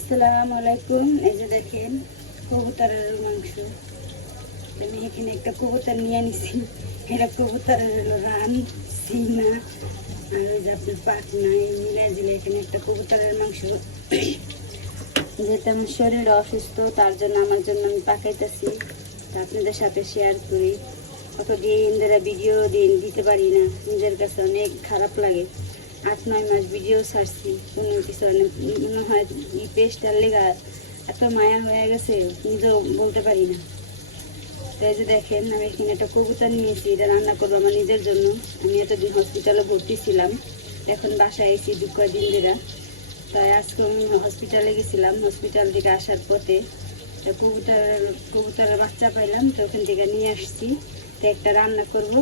আসসালামু আলাইকুম। এই যে দেখেন কবুতরের মাংস। আমি এখানে একটা কবুতর নিয়ে নিছি। এটা কবুতরের রান সিনা আর ওই যে আপনার পাটনা মিলে দিলে এখানে একটা কবুতরের মাংস। যেহেতু আমার শরীর অসুস্থ তার জন্য আমার জন্য আমি পাকাইতেছি, আপনাদের সাথে শেয়ার করি। কতদিন ধরে ভিডিও দিতে পারি না, নিজের কাছে অনেক খারাপ লাগে। 8-9 মাস ভিডিও ছাড়ছি, কোনো কিছু মনে হয় এই পেস্টার লেগা এত মায়া হয়ে গেছে নিজেও বলতে পারি না। তাই যে দেখেন আমি এখানে একটা কবুতর নিয়েছি, এটা রান্না করবো আমার নিজের জন্য। আমি এতদিন হসপিটালে ভর্তি ছিলাম, এখন বাসায় এসেছি 2 কদিন ধরে। তাই আজকে আমি হসপিটালে গেছিলাম, হসপিটাল থেকে আসার পথে কবুতরের বাচ্চা পাইলাম, তো ওখান থেকে নিয়ে আসছি। তো একটা রান্না করব,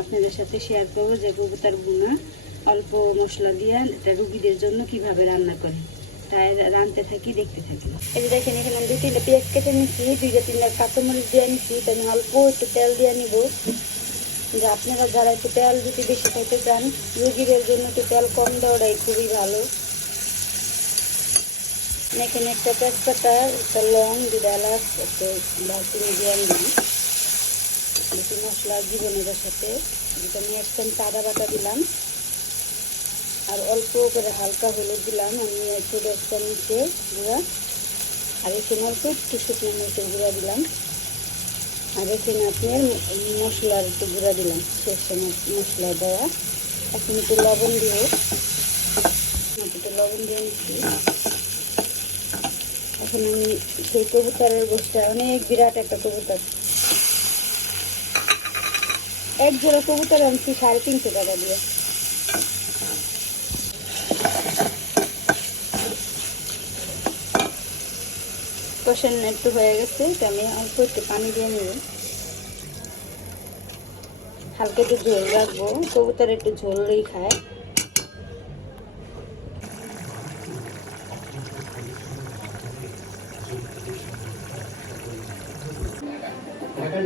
আপনাদের সাথে শেয়ার করবো যে কবুতর ভুনা অল্প মশলা দিয়ে এটা রুগীদের জন্য কিভাবে রান্না করে। তাই রাঁধতে থাকি, দেখতে থাকি। এই যে দেখেন এখানে আমি 2-3টা পেঁয়াজ কেটে নিচ্ছি, 2-3টা কাঁচামরিচ দিয়ে নিচ্ছি। তাই আমি অল্প একটু তেল দিয়ে নিব, যে আপনারা যারা একটু তেল যদি বেশি খাইতে চান রুগীদের জন্য একটু তেল কম দেওয়াটাই খুবই ভালো। এখানে একটা তেজপাতা, একটা লং, 2 এলাচ, একটা দারচিনি দিয়ে দিই। বেশি মশলা জীবনের সাথে যেটা আমি 1 চামচ আদা বাটা দিলাম, আর অল্প করে হালকা হলুদ দিলাম। আমি একটু 1 চামচের গুঁড়া, আর এখানে অল্প একটু শুকনো মরিচের গুঁড়া দিলাম, আর এখানে আপনার মশলার একটু গুঁড়া দিলাম, সরষে মশলা দেওয়া। এখন একটু লবণ দিব, একটু লবণ দিয়ে নিচ্ছি। এখন আমি সেই কবুতরের গোষ্ঠটা অনেক বিরাট একটা কবুতর, 1 জোড়া কবুতর আনছি 350 টাকা দিয়ে। কষান একটু হয়ে গেছে, তো আমি অল্প একটু পানি দিয়ে নেব। হালকা একটু ঝোল রাখবো, কবুতর একটু ঝোলই খায়। কারণ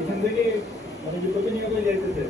এখান থেকে মানে যে প্রতিনিয়ত যাইতেছে।